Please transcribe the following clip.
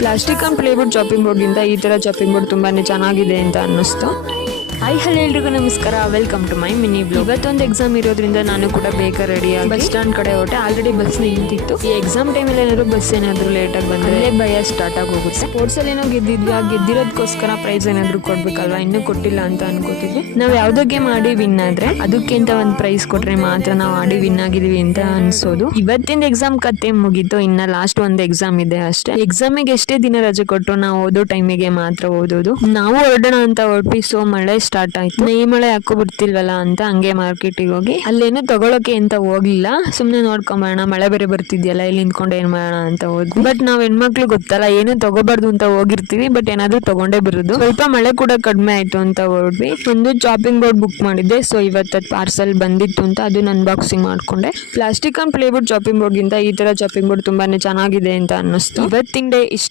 Plastic and plywood chopping ಬೋರ್ಡ್ಗಿಂತ ಈ ತರ chopping board ತುಂಬಾನೇ ಚೆನ್ನಾಗಿದೆ ಅಂತ ಅನ್ನಿಸ್ತು. ಹಾಯ್ ಹಲೋ ಎಲ್ರಿಗೂ ನಮಸ್ಕಾರ, welcome to my mini blog. ಇವತ್ತೊಂದು ಎಕ್ಸಾಮ್ ಇರೋದ್ರಿಂದ ನಾನು ಕೂಡ ಬೇಗ ರೆಡಿ ಆಗಿ ಬಸ್ ಸ್ಟ್ಯಾಂಡ್ ಕಡೆ ಹೊಟ್ಟೆ. ಆಲ್ರೆಡಿ ಬಸ್ ನಿಂತಿತ್ತು. ಈ ಎಕ್ಸಾಮ್ ಟೈಮಲ್ಲಿ ಏನಾದ್ರು ಬಸ್ ಏನಾದ್ರು ಲೇಟ್ ಆಗಿ ಬಂದ್ರೆ ಭಯ ಸ್ಟಾರ್ಟ್ ಆಗೋಗುತ್ತೆ. ಸ್ಪೋರ್ಟ್ಸ್ ಅಲ್ಲಿ ಏನೋ ಗೆದ್ದಿದ್ವಿ, ಆ ಗೆದ್ದಿರೋದಕ್ಕೋಸ್ಕರ ಪ್ರೈಸ್ ಏನಾದ್ರು ಕೊಡ್ಬೇಕಲ್ವಾ, ಇನ್ನೂ ಕೊಟ್ಟಿಲ್ಲ ಅಂತ ಅನ್ಕೋತಿದ್ವಿ. ನಾವ್ ಯಾವ್ದೋ ಗೇಮ್ ಆಡಿ ವಿನ್ ಆದ್ರೆ ಅದಕ್ಕಿಂತ ಒಂದ್ ಪ್ರೈಸ್ ಕೊಟ್ರೆ ಮಾತ್ರ ನಾವು ಆಡಿ ವಿನ್ ಆಗಿದೀವಿ ಅಂತ ಅನ್ಸೋದು. ಇವತ್ತಿಂದ ಎಕ್ಸಾಮ್ ಕತೆ ಮುಗೀತು, ಇನ್ನ ಲಾಸ್ಟ್ ಒಂದ್ ಎಕ್ಸಾಮ್ ಇದೆ ಅಷ್ಟೇ. ಎಕ್ಸಾಮಿಗೆ ಎಷ್ಟೇ ದಿನ ರಜೆ ಕೊಟ್ಟರು ನಾವು ಓದೋ ಟೈಮಿಗೆ ಮಾತ್ರ ಓದೋದು. ನಾವು ಹೊರಡೋಣ ಅಂತ ಹೊರಟ್ವಿ. ಸೊ ಮಳೆ ಸ್ಟಾರ್ಟ್ ಆಯ್ತು. ಈ ಮಳೆ ಯಾಕೋ ಬಿಡ್ತಿಲ್ವಲ್ಲ ಅಂತ ಹಂಗೆ ಮಾರ್ಕೆಟಿಗೆ ಹೋಗಿ ಅಲ್ಲೇನು ತಗೊಳಕ್ಕೆ ಅಂತ ಹೋಗ್ಲಿಲ್ಲ, ಸುಮ್ನೆ ನೋಡ್ಕೊಂಬೋಣ, ಮಳೆ ಬೇರೆ ಬರ್ತಿದ್ಯಲ್ಲ, ಇಲ್ಲಿ ನಿಂತ್ಕೊಂಡು ಏನ್ ಮಾಡೋಣ ಅಂತ ಹೋದ್ವಿ. ಬಟ್ ನಾವ್ ಹೆಣ್ಮಕ್ಳು ಗೊತ್ತಲ್ಲ, ಏನು ತಗೋಬಾರ್ದು ಅಂತ ಹೋಗಿರ್ತೀವಿ, ಬಟ್ ಏನಾದ್ರು ತಗೊಂಡೇ ಬರೋದು. ಸ್ವಲ್ಪ ಮಳೆ ಕೂಡ ಕಡಿಮೆ ಆಯ್ತು ಅಂತ ಹೊರಡ್ವಿ. ಒಂದು ಚಾಪಿಂಗ್ ಬೋರ್ಡ್ ಬುಕ್ ಮಾಡಿದ್ದೆ. ಸೊ ಇವತ್ತು ಪಾರ್ಸಲ್ ಬಂದಿತ್ತು ಅಂತ ಅದನ್ನ ಅನ್ಬಾಕ್ಸಿಂಗ್ ಮಾಡ್ಕೊಂಡೆ. Plastic and plywood chopping board ಗಿಂತ ಈ ತರ ಚಾಪಿಂಗ್ ಬೋರ್ಡ್ ತುಂಬಾನೇ ಚೆನ್ನಾಗಿದೆ ಅಂತ ಅನ್ನಿಸ್ತು. ಇವತ್ತಿನ ಡೇ ಇಷ್ಟೇ.